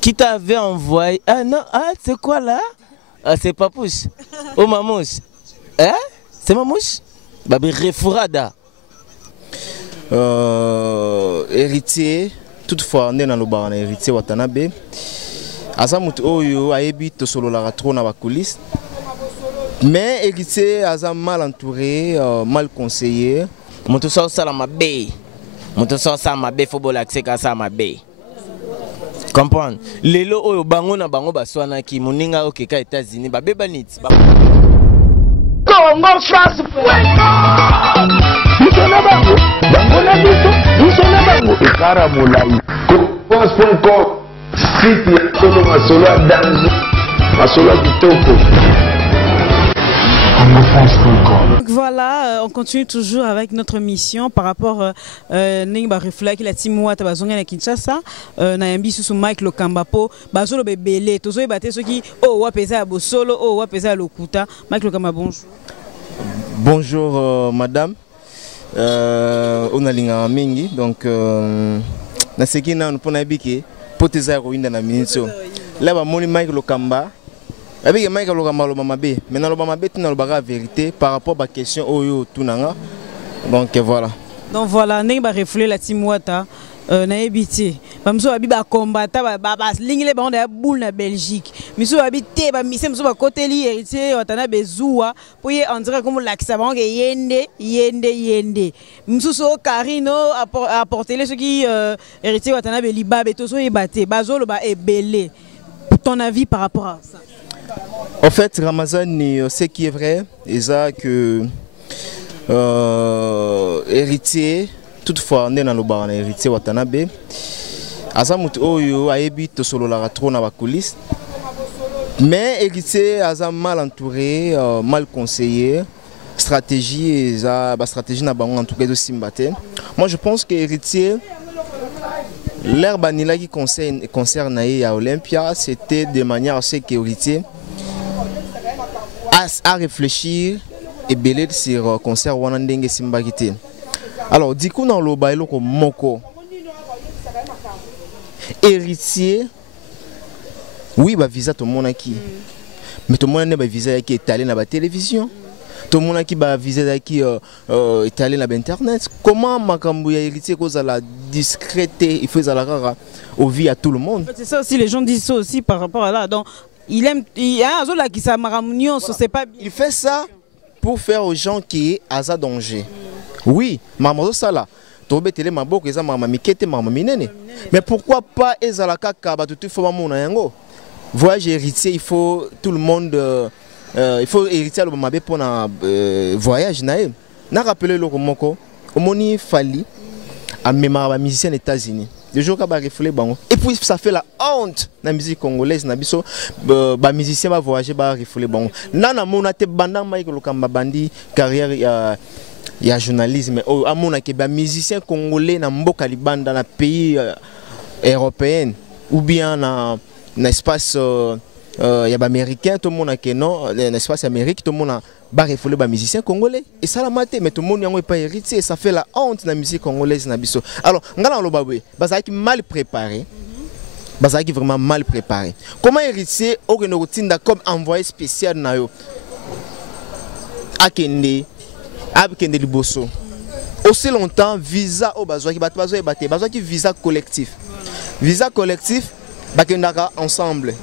Qui t'avait envoyé? Ah non, ah, c'est quoi là? Ah, c'est Papouche. Oh, Mamouche. Hein? C'est Mamouche? Babi Refourada. Héritier, toutefois, on est dans le bar, héritier Watanabe. Azamut Oyo a évité solo la trône à la coulisse. Mais héritier, Azam mal entouré, mal conseillé. Mon tout ça, ça m'a bé. Mon tout ça, m'a bé, faut l'accès à ça, m'a bé. Comprendre? Les lots au bango na bango baswana ki moninga au keka États-Unis ba beba nit. Congo France Nisona bango bango na biso nisona bango ekara molai France.com site ya kono masolo danzo masolo kitoko. Donc voilà, on continue toujours avec notre mission par rapport à Ningba Refla qui la team Wata bazonga na Kinshasa na yambi sous Mike Lokambapo bazolo bebele tozo ebate ceux qui oh wapeza bosolo oh wapeza lokuta. Mike Lokamba, bonjour. Bonjour madame. On a linga mingi donc na sekina on pona biki poteza ko inda na minitso. Là ba moni Mike Lokamba. Avec Mike Lokamba lo mamabe. Maintenant lo mamabe tu na lo baga vérité par rapport à la question oyo tunanga. Donc voilà. Donc voilà, Ningba Refla la team Wata na ebiti. Bamso abiba combattant ba lingile ba on da boule na Belgique. Miso abité ba mise miso ba côté li héritier Watana bezuwa pour y on dirait comme l'accès ba yende. Miso so Karino apporter les ceux qui héritier Watana be liba beto so ebate. Bazolo ba ebele. Ton avis par rapport à ça? En fait, Ramazan, ce qui est vrai, c'est ça que héritier, toutefois, on est dans le bar, héritier Watanabe. Azamut Oyo a évité solo la trône à la coulisse. Mais héritier, Azam mal entouré, mal conseillé. Stratégie, stratégie n'a pas en tout cas de Simbate. Moi, je pense que héritier, l'herbe qui concerne à Olympia, c'était de manière à ce qu'héritier à réfléchir et belé sur concert Wanandenge Simbagité. Alors, du coup, dans le bailo comme Moko, héritier, oui, bah visa tout le monde qui, mais tout le monde n'a pas visa qui est allé dans la télévision, tout le monde qui va visa qui est allé dans internet. Comment Makambu héritier cause à la discrété, il faut la rara au vie à tout le monde. C'est ça aussi, les gens disent ça aussi par rapport à là. Donc, il aime, il y a un là qui c'est pas. Il fait ça pour faire aux gens qui est à danger. Oui, maman ça là. Mais pourquoi pas ezalaka kaba tout faut maman yango. Voyage héritier, il faut tout le monde il faut héritier le mabé pour un voyage nae. Na rappelé le moko omoni fali à mémoire musicien des États-Unis. Le jour qu'il a reflé bango. Et puis ça fait la honte la musique congolaise na biso ba musicien va voyager ba reflé bango. Nana mona te bandang Mike Lokamba bandi carrière il y a journalisme à mon que ba musicien congolais na mboka libanda na pays européen ou bien na espace il y a ba américain tout le monde que non l'espace Amérique tout le monde ba refoulé ba musicien congolais et ça la maté mais tout le monde yango pas héritier ça fait la honte na musique congolaise na biso. Alors ngala lo babwe bazaki mal préparé. Bazaki vraiment mal préparé. Comment héritier ogenorotinda comme envoyé spécial na yo akende abkende liboso aussi longtemps visa au bazaki bazaki visa collectif bakendaka ensemble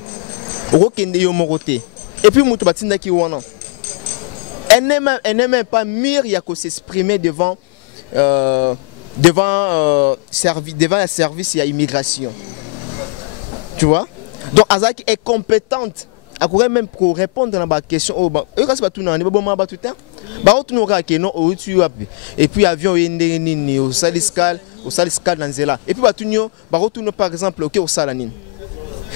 okende yo moroté et puis mutu batinda ki wana elle n'est même pas mire ya ko s'exprimer devant devant un service à immigration, tu vois. Donc Azaki est compétente à courir même pour répondre à la question. Et puis avion au Saliscal Nanzela. Et puis par exemple au Salanine.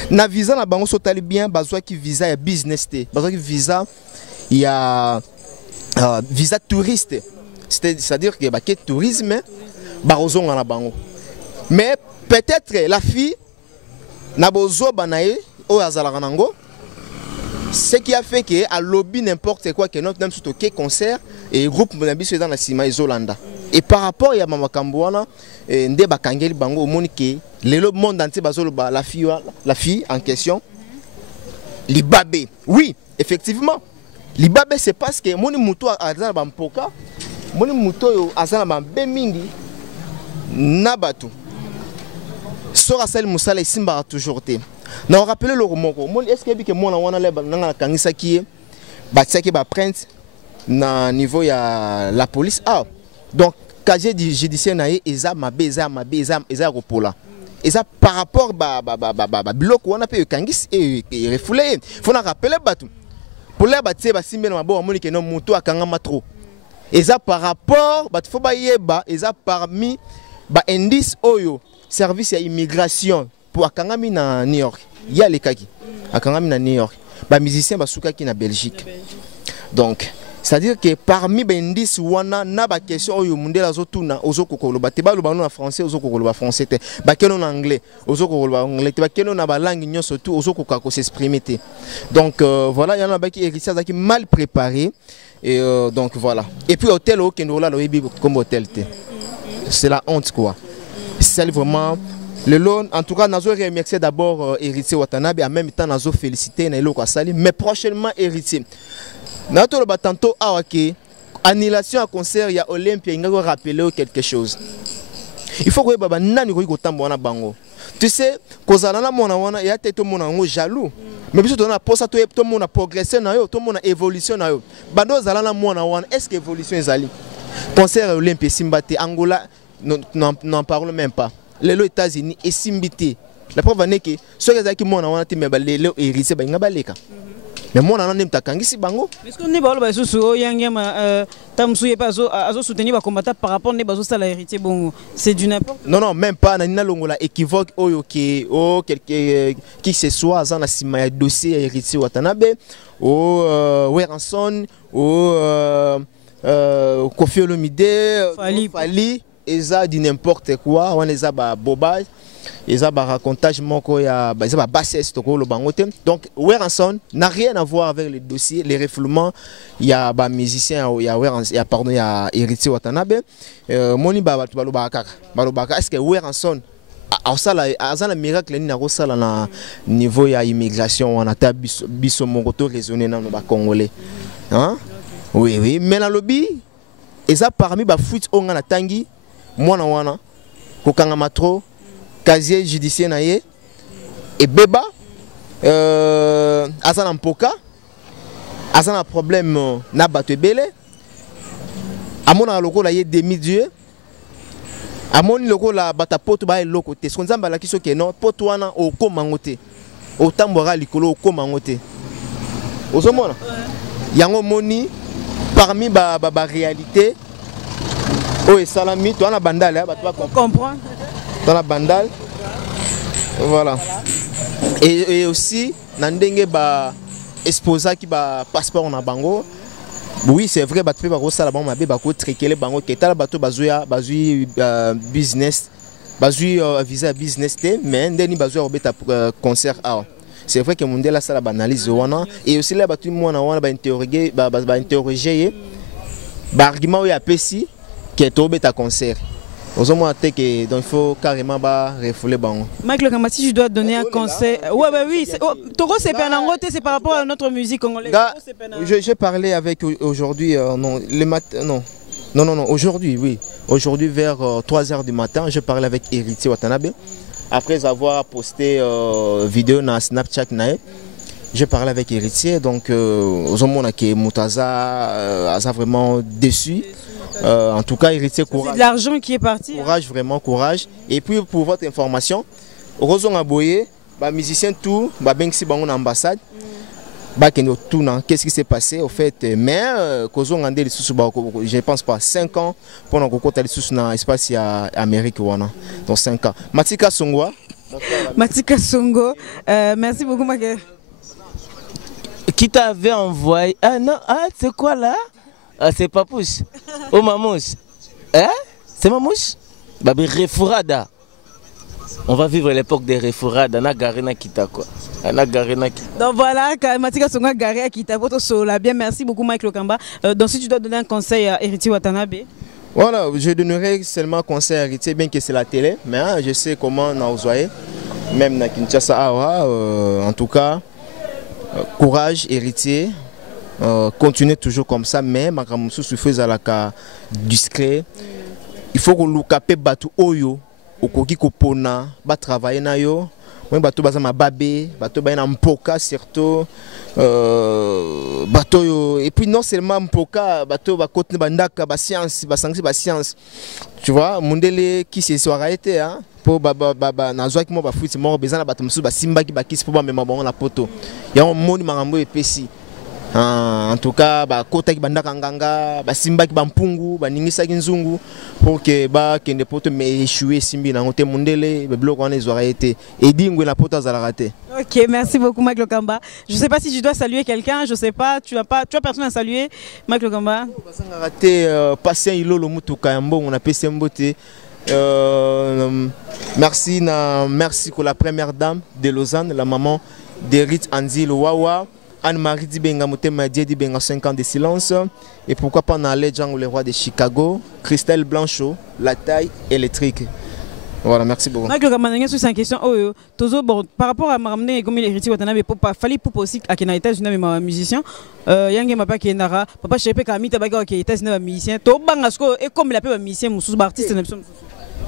Na visa na bango sotali bien bazwa ki visa ya business té. Bazwa ki visa il y a visa touriste. C'est-à-dire que bah tourisme barozo na bango. Mais peut-être la fille na bozo banaye o azala kanango. Ce qui a fait que à lobby n'importe quoi que notre même surtout concert et groupe Monabiso dans la Sima Zolanda. Et par rapport à Mamakambo wana nde bakangeli bango omoni ke le monde entier bazolo ba la fille en question Libabe. Oui, effectivement. Libabe c'est parce que moni muto azana ba mpoka, moni muto yo azana ba bemingi nabatu. Sora sel musala isimba toujours te. Na rappeler le romoko. Moni est-ce que mona wana le nanga kangisa ki ba tsaki ba print na niveau ya la police. Ah. Donc, casier judiciaire naie eza mabe eza ropola. Eza par rapport ba bloc on a payé kangis et refoulé. Faut na rappeler batu. Pour les batie ba simbe na mabo amoni ke non moto akanga matro. Eza par rapport bat faut ba yeba eza parmi ba indice oyo service ya immigration pour akanga mi na New York. Ya le kaki. Akanga mi na New York. Ba musicien ba sukaki na Belgique. Donc c'est-à-dire que parmi les indices, wana na ba question oyo mundela zotuna ozokokolo ba te ba loba na français ozokokolo ba français te ba keno na anglais ozokokolo ba anglais te ba keno na ba langue nyonso tout ozokoka ko s'exprimer te. Donc voilà, il y en a ba qui héritiers qui mal préparé et donc voilà. Et puis hôtel au kendo là loyebi comme hôtel te. C'est la honte quoi. C'est vraiment le long, en tout cas, nous remercier d'abord Héritier Watanabe, en même temps nous féliciter mais prochainement Héritier. Nous avons tantôt annulation à concert, il y a Olympia, il a rappelé quelque chose. Il faut que vous bango. Tu sais, quand on a il y a tout le monde jaloux. Mais si on a posé tout le monde a progressé, tout le monde a évolué. Est-ce que l'évolution est allée? Concert Olympia Simbate, Angola, n'en parlons même pas. Les États-Unis et Simbité. La preuve est que ceux qui ont été héritiers, mais moi, on a même takangisi bango. Est-ce qu'on est pas sous tamsouye pas à soutenir les combattants par rapport à bazo la héritier bon c'est du n'importe. Non même pas na longola équivoque oyo qui qui se soit dans la sima dossier héritier Watanabe au Weranson au Kofi Olomide Fali eza di n'importe quoi on les a bobage. Ils ont un racontage bassesse donc Weranson n'a rien à voir avec les dossiers, les refoulements. Il y a des musiciens, il y a Héritier Watanabe. Moni est-ce que Weranson a un miracle à niveau de l'immigration on a biso mongoto raisonné dans le Congolais. Hein? Oui, mais dans le lobby, ils ont parmi les fuites on a tangi, mwana wana, kokanga matro. Casier judiciaire naie et beba azana mpoka azana problème na bato ebele amona lokola ye demi-dieu amoni lokola bata poto ba eloko te so nzamba la kiso ke non poto wana okoma ngote otambora likolo okoma ngote ozomona yango moni parmi ba réalité o esalami to na bandale bato ba comprendre dans la bandale voilà et aussi nandenge ba exposa qui ba passeport na bango oui c'est vrai bato pe ba ko sala bango mabe ba ko trekele bango ke tala bato bazui business bazui visa business te mais ndeni bazui obeta concert ah c'est vrai que mondela sala ba analyse wana et aussi là bato mwana wana ba interroger ba interroger ba argument ya pesi que to obeta concert. Donc il faut carrément refouler bango. Michael Kamati, je dois donner un conseil. Ouais bah oui, Togo c'est c'est par rapport à notre musique congolaise. Je parlais avec aujourd'hui non aujourd'hui oui. Aujourd'hui vers 3h du matin, je parlais avec Héritier Watanabe après avoir posté vidéo na Snapchat nae. Je parlais avec Héritier donc ozomona ke Mutaza a vraiment déçu. En tout cas, Héritier, courage. C'est de l'argent qui est parti. Courage, vraiment courage. Et puis pour votre information, Roson Aboye, musicien tout, Bengsi Bangon ambassade, qu'est-ce qui s'est passé au fait? Mais je pense pas 5 ans pendant qu'on a dans l'espace Amérique donc 5 ans. Matika Songwa. Matika Songo, merci beaucoup Maké. Qui t'avait envoyé? Ah non, c'est quoi là? Ah, c'est Papouche. Oh, Mamouche. Hein? C'est Mamouche? Babi Refourada. On va vivre l'époque des Refourada. Na Garena Kita quoi. Na Garena Kita. Donc voilà, Matika Songa Garena Kita. Votre sola. Bien, merci beaucoup Mike Lokamba. Donc si tu dois donner un conseil à Héritier Watanabe. Voilà, je donnerai seulement conseil à héritier, bien que c'est la télé, mais hein, je sais comment on a osé, même na Kinshasa, en tout cas, courage, héritier, continuez toujours comme ça, mais ma grand-mère souffre à la discret. Il faut que nous capé batu oyo, au koki kopona, ba travailler na yo. Moi bateau baza mababé, bateau ba na mpoka surtout bateau yo, et puis non seulement mpoka, bateau ba côté bandaka ba science, ba sanksi ba science. Tu vois, mondele qui se soit été hein pour na zwa ki mo ba fuiti mo bezana bateau musu ba simba ki ba kisi pour ba mema bango na poto. Ya on moni mangambo epesi. En tout cas, kota ki bandaka nganga, simba ki bampungu, ningisa ki nzungu pour que kende poto mais échouer simbi na ngote mundele, bloko wana ezora été. Et dingwe na poto azala raté. OK, merci beaucoup Mike Lokamba. Je sais pas si je dois saluer quelqu'un, je sais pas, tu as personne à saluer Mike Lokamba. Basanga raté patient ilolo mutuka yambo on a pese mbote. Merci pour la première dame de Lausanne, la maman d'Erit Anzi Lowawa. Anne-Marie Dibenga Motema Dibenga 5 ans de silence. Et pourquoi pas dans les gens le roi de Chicago, Christelle Blanchot, la taille électrique. Voilà, merci beaucoup. Mike Lokamba, c'est une question. Bon, par rapport à Maramne, comme il est héritier, il fallait pour aussi à les États-Unis, mais musicien. Yang m'a pas qui nara, papa Chepe Kami Tabaga qui est États-Unis, musicien. To bangasko et comme il appelle musicien, moussous artiste.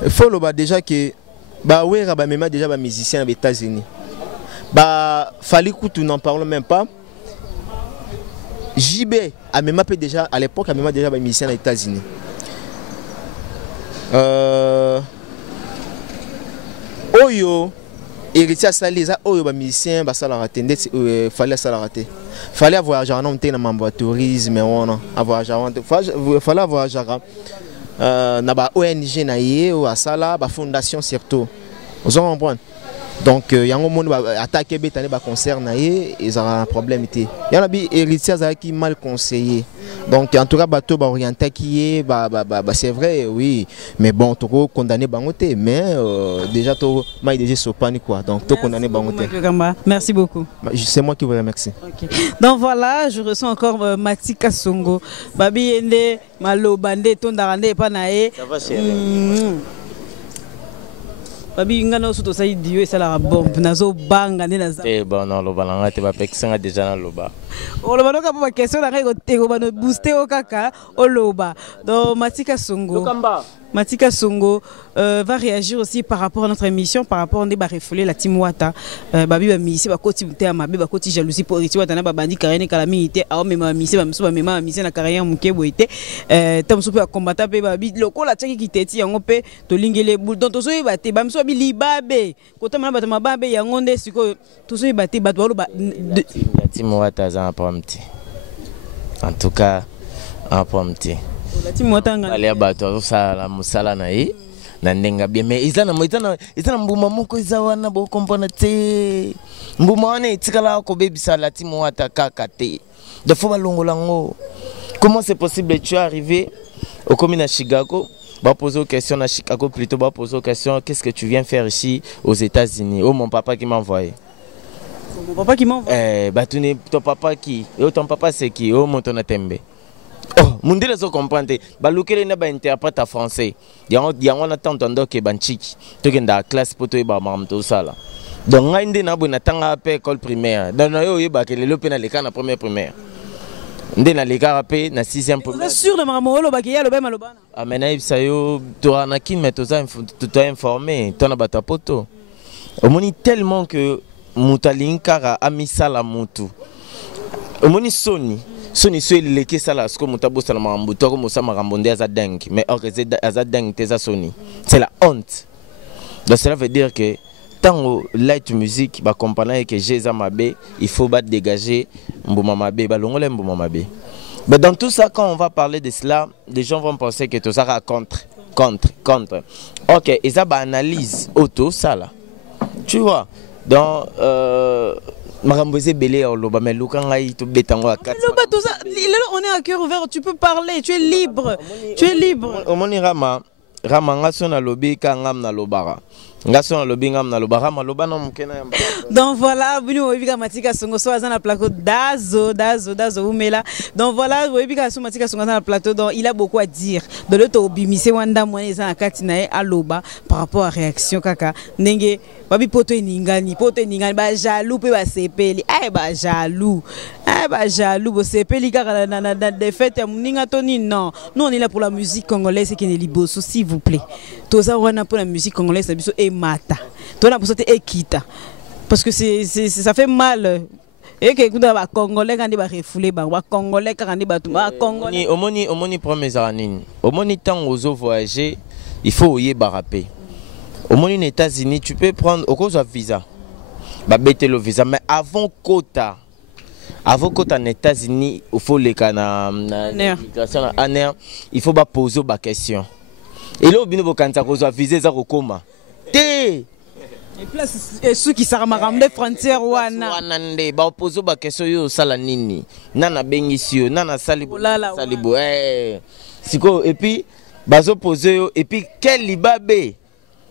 Il faut le déjà que ouais, même déjà musicien aux États-Unis. Fallait que tu n'en parles même pas. JB a même déjà à l'époque a même déjà musicien aux États-Unis. Oyo héritier Salisa oyo musicien ça raté fallait ça raté. Fallait avoir genre non na mambo tourisme on avoir genre fallait avoir genre na ba ONG na yé ou asala ba fondation surtout. Vous comprenez? Donc il y a un monde attaqué bétané ba concert na yé ils ont un problèmeité. Il y a bi héritier qui mal conseillé. Donc en tout cas bateau ba orienté qui est c'est vrai oui mais bon to condamné bangoté mais déjà to mai déjà sopani quoi donc to condamné bangoté. Merci beaucoup. C'est moi qui vous remercie. Okay. Donc voilà, je ressens encore Matika Songo. Babi ende malo bande tondarande pa nae. Ça va chérie. Babi ngana soto sa idio et ça la bombe nazo banga ne naza. Eh bon non lo balanga te ba peksenga déjà na loba. O lo banoka pa question na ko te ko bano booster o kaka o loba. Donc Matika Songo. Matika Songo va réagir aussi par rapport à notre émission, par rapport à des refouler la team Wata. Babi ba misi ba koti mute ma ba koti jalousie pour riti Wata na ba bandi karene calamité a même misi ba mso ba mema misi na carrière muke boité. Tam so pe combattre pe babi lokola tchaki kiteti yango pe to lingele boule donc to so ba te ba mso bi libabe. Kota mana ba ma babe yango nde siko to so ba te ba to ba la team Wata za un pomti. En tout cas un pomti. La team Wata ngana. Allez bato ça la musala na yi. Na ndenga bien mais izana mbuma moko izawana bo comprendre te mbuma wana itikala ko bebisa la team Wata kaka te de fois balongolango. Comment c'est possible tu es arrivé au commune à Chicago va poser aux questions à Chicago plutôt va poser aux questions qu'est-ce que tu viens faire ici aux États-Unis. Oh mon papa qui m'a envoyé. Mon papa qui m'a envoyé. Ton papa qui oh ton papa c'est qui oh mon tonatembe. Oh, mundile zo comprendre balukele na ba interprète français yango na tantondo ke banchiki tokenda classe poto e ba mamto sala donc ngai ndi na bona tanga pe école primaire dans yo yeba ke lelo pe na leka na première primaire ndi na leka pe na 6e primaire. Vous êtes sûr de mamolo ba ke ya loba malobana amena ibsa yo to na kin mais to informé to na bata poto omoni tellement que mutalinkara amisala mutu omoni soni soit les qui ça là ce que mutabo ça marambo to comme ça marambo ndé za dingue mais or za dingue tes soni c'est la honte. Donc cela veut dire que tant light music ba compagnie que j'ai za mabe il faut pas dégager mbuma mabe ba longole mbuma mabe. Mais dans tout ça quand on va parler de cela les gens vont penser que tout ça contre. OK, et ça ba analyse auto ça là. Tu vois dans Marambosé belé au loba mais lukangai to betango à 4. On est à cœur ouvert, tu peux parler, tu es libre. Tu es libre. Omoni rama nga sona lobi ka ngam na lobara. Donc voilà, nous avons Matika Songo sur le plateau Dazo Oumela. Donc voilà, vous avez Matika Songo sur le plateau, donc il a beaucoup à dire. De l'autre, Bimise Wanda Moïse en Katinae Aloba par rapport à réaction kaka. Nenge, babi poto ningani, ba jaloux pe ba sepeli. Ba jaloux. Ba jaloux, bo sepeli kaka na défaite muninga toni non. Nous on est là pour la musique congolaise qui est liboso, s'il vous plaît. Toza wana pour la musique congolaise, ça biso e mata. Tona pour sauter ekita. Parce que ça fait mal. Et que les Congolais quand ils refoulés, les Congolais quand ils battent, Congolais. Omoni premier anine. Omoni temps aux voyager, il faut y baraper. Omoni aux États-Unis, tu peux prendre au cause de visa. Bah bête le visa, mais avant quota en États-Unis, il faut les cana il faut pas poser des questions. Et là, on a quand ça visa ça recoma. Té. Et place ceux qui s'arrament les frontières wana. Wanande ba poser des questions yo sala nini. Nana bengisio, nana salibo. Salibo siko et puis bazo poser yo et puis quel libabe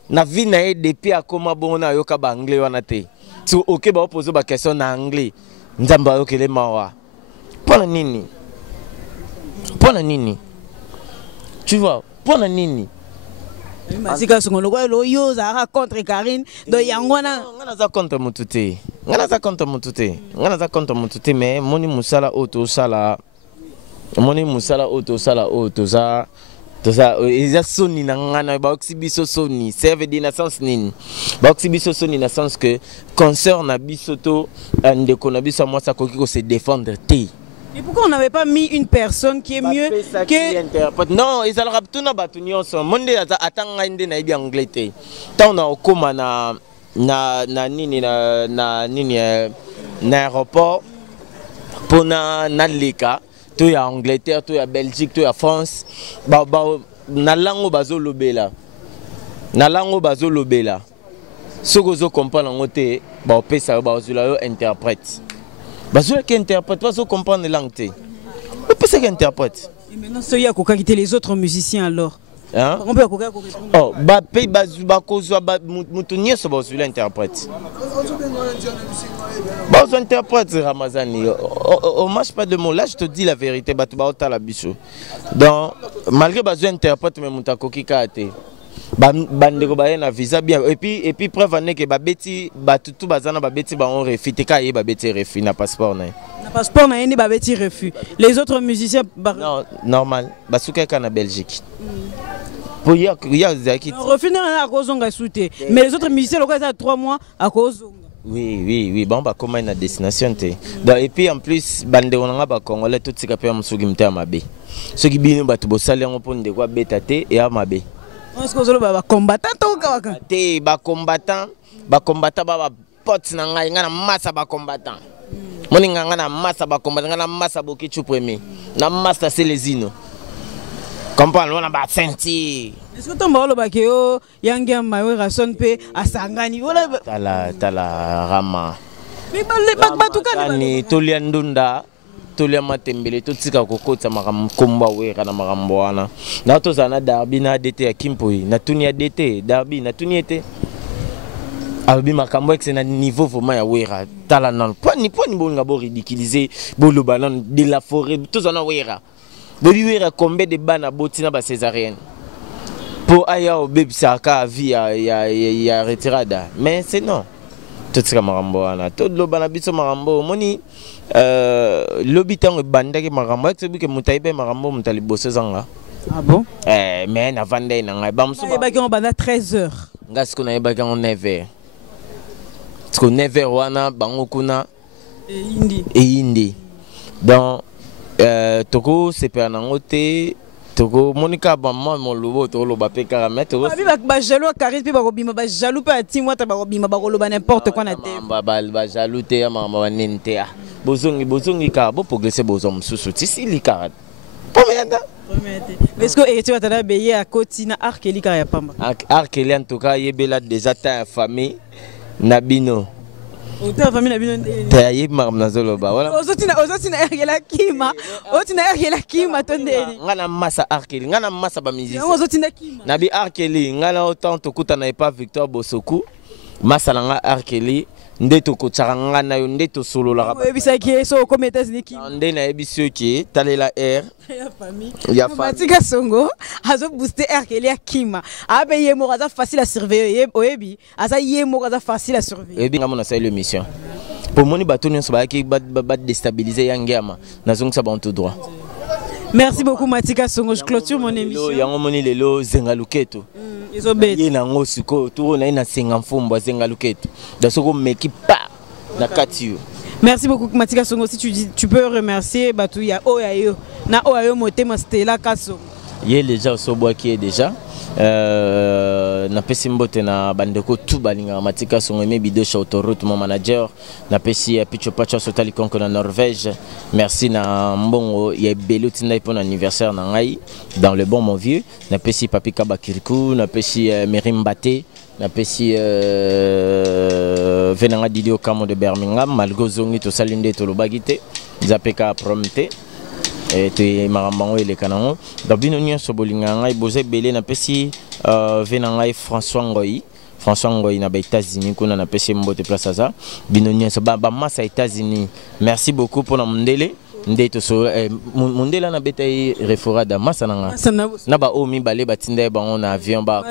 na vie na depuis akoma bona yo ka ba anglais wana te. So OK ba poser des questions na anglais. Nzamba yo kele mawa. Pona nini? Tu vois, pona nini? Masika Songo lo yo za contre Karine do yangwana ngana za contre mutute. Ngana za contre mutute mais moni musala auto sala. Moni musala auto sala auto za toza eza soni na ngana ba oxibiso soni serve de naissance nini. Ba oxibiso soni na sens que concert na bisoto ndeko na biso moi ça koki ko se défendre te. Et pourquoi on n'avait pas mis une personne qui est mieux que... Non, ils allaient tout na batunion son monde atanga inde na ibi anglais. Tant na okoma na aéroport pour na leka to ya Angleterre, to ya Belgique, to ya France. Na lango bazo lobela. Soko zo comprendre ngote ba opesa ba ozula yo interprète. Bazula qui interprète, pas comprendre la langue. Pourquoi c'est qui interprète? Et maintenant, ceux qui ont quitté les autres musiciens alors. Hein? On peut oh, bah pays bazuba kozwa ba mutunye so bazula interprète. Bazo interprète Ramazani. On marche pas de mots. Là je te dis la vérité, batu ba ota la biso. Donc malgré bazo interprète mais mutakoki kate. Bandeko ba na visa bien et puis preuve année que babeti batutu bazana babeti ba on refite ka ye babeti refi na passeport na passeport na yende babeti refus les autres musiciens non normal basuka ka na Belgique pour y a zaki refus na kozonga souté mais les autres musiciens lokasa à 3 mois à kozonga oui bon ba comment na destination te donc et puis en plus bandeko na ba congolais tout tika pe musugi mta mabe ceux qui bino batu bosali ngo pour ndeko beta te et amabe. Est-ce que vous avez combattant combattant baba potes na ngai ngana massa ba combattant. Moni ngana massa ba combattant ngana massa boki chu premier. Na massa c'est les ino. Comprendre on a ba senti. Est-ce que tomba lo ba ke yo yangia mawe rason pe asangani wala tala rama. Mais ba tukana ni toliandunda tolia matembele to tika kokota makamkomba wera na makamboana na to zana darbi na DT ya Kimpoi na tuni ya DT darbi na tuni ete albi makambo ex na niveau vraiment ya wera tala nan poni bonga bo ridiculiser bolo banan de la forêt to zana wera bobi wera combien de bana botina ba césarienne pour aya o bebe saka vie ya retirada mais c'est non to tika makamboana to lo bana biso makambo moni l'habitant bandaki makambo que mutaibe makambo mutali bosezanga. Ah bon? Mais na vande na ngai bamso ba on banda 13h. Ngas ko na yebaka on 9h. Parce que 9h wana bango kuna indi. Donc toko c'est per nangote toko monika ba mon lobo to lo ba pe karamet to. Ba jaloux Karine pe ba robima ba jaloux pe atimo ta ba robima ba lo ba n'importe quoi na te. Ba jaloux te ya mama nente ya. Bozongi ka bo progresser bozom susu tisi likarat. Pomeda. Est-ce que tu vas t'aller payer à Kotina Arkeli ka ya pamba? Arkeli en tout cas yebela déjà ta famille nabino. Autant famille na bino ndeni. Taye marmnazolo ba voilà. Ozotina ergela kima. Otina ergela kima tondeni. Ngana massa arkeli, ngana massa ba musicien. Ozotina kima. Nabi arkeli, ngana autant to kuta na pas Victor Bosoku. Massa langa arkeli, ndeto ko tsaranga na yo ndeto solo la. Oyebisa ki so ko États-Unis kima. Nde na ebiso ki talela air. Ya famille. Ya famille. Matika Songo azo booster ergeli ya kima. Abe yemo aza facile à surveiller. Oyebi, aza yemo aza facile à surveiller. Ebi ngamo na sa émission. Pour moni bato nyonso ba ki ba déstabiliser yangema nazongi sa ba tout droit. Merci beaucoup Matika Songo, je clôture mon émission. Yango moni lelo zenga luketo. Ezobet. Ye na ngosiko to na ina senga mfumbo zenga luketo. Dasoko meki pa na kati. Merci beaucoup Matika Songo, si tu peux remercier Batou ya Oyayo. Na Oyayo motema Stella Kaso. Ye déjà sobo qui est déjà na pesi mbote na bandeko tout balinga Matika Songo mebi de autoroute mon manager na pesi Picho Pacho sotali konko na Norvège. Merci na mbongo ya beluti na pour anniversaire na ngai dans le bon mon vieux na pesi Papi Kabakiriku na pesi Merimbate na pesi venanga Didio Kamo de Birmingham malgo zongi to salinde to lobagite zapeka promete et te marambango ele kanango dabino nyonso bolinga ngai boze belé na pesi venanga François Ngoyi na ba États-Unis kuna na pesi mbote place aza bino nyonso ba massa États-Unis merci beaucoup pour na mundele ndeto so mundela na beta reforada massa nanga na ba omi balé batinda bango na avion ba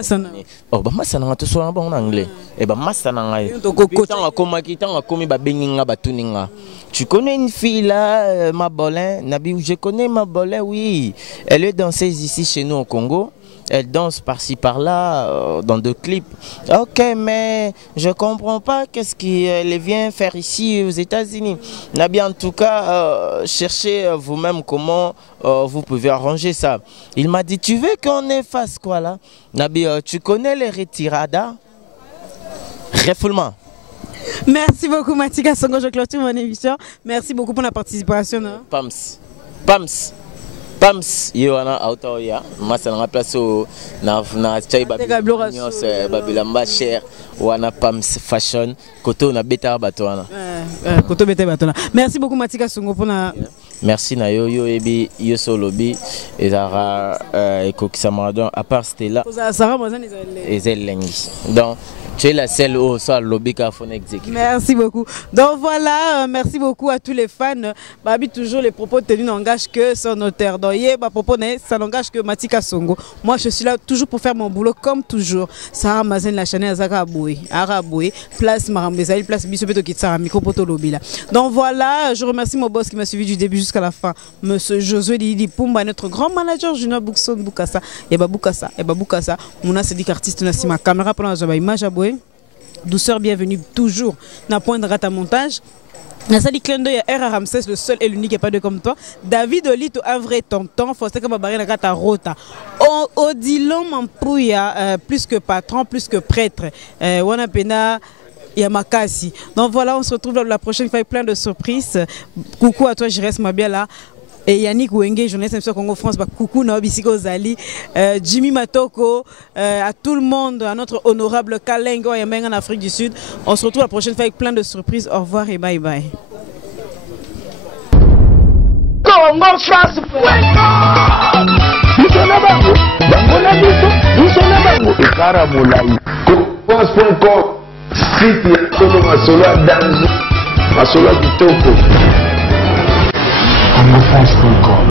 oh ba massa nanga to so na bango na anglais e ba massa nanga tanga komaki tanga komi ba benginga batuninga. Tu connais une fille là, Mabolin, Nabi, je connais Mabolin, oui. Elle est danseuse ici chez nous au Congo. Elle danse par-ci par-là dans deux clips. Ok, mais je comprends pas qu'est-ce qu'elle vient faire ici aux États-Unis. Nabi, en tout cas, cherchez vous-même comment vous pouvez arranger ça. Il m'a dit, tu veux qu'on efface quoi là? Nabi, tu connais les retiradas? Refoulement. Merci beaucoup Matika Songo, je clôture mon émission. Merci beaucoup pour la participation. Non? Pams, Yoana Autoya, Massa na place na chai babilamba cher, wana Pams fashion, koto na beta batona. Koto beta batona. Merci beaucoup Matika Songo pour la. Merci na yo ebi yo solobi ezara ekokisa maradon à part Stella. Sarah Mozan ezelengi. Donc tu es la seule au sol lobby qu'a fon exécutif. Merci beaucoup. Donc voilà, merci beaucoup à tous les fans. Babi toujours les propos tenus n'engagent que son auteur. Donc propos ça n'engage que Matika Songo. Moi je suis là toujours pour faire mon boulot comme toujours. Sarah Mazen la chaîne Azaka Araboué, place Marambezali, place Bisobeto Kitsara micro poto lobby là. Donc voilà, je remercie mon boss qui m'a suivi du début jusqu'à la fin. Monsieur Josué Didi Pumba, notre grand manager Junior Boukson Boukassa, Eba Boukassa, Mouna Sedik artiste na ma caméra pour la image à boué. Douceur bienvenue toujours. N'a point de rate à montage. Nasali Klendo ya R Ramsès, le seul et l'unique et pas deux comme toi. David Olito, un vrai tonton. Faustin Kababari na gata rota. Odilon Mampouya, plus que patron, plus que prêtre. Wanapena Yamakasi. Donc voilà, on se retrouve la prochaine fois avec plein de surprises. Coucou à toi, je reste ma bien là. Et Yannick Wenge, journaliste de Congo France, coucou Naobisiko Zali, Jimmy Matoko, à tout le monde, à notre honorable Kalengo et en Afrique du Sud. On se retrouve la prochaine fois avec plein de surprises. Au revoir et bye bye. Congo France.com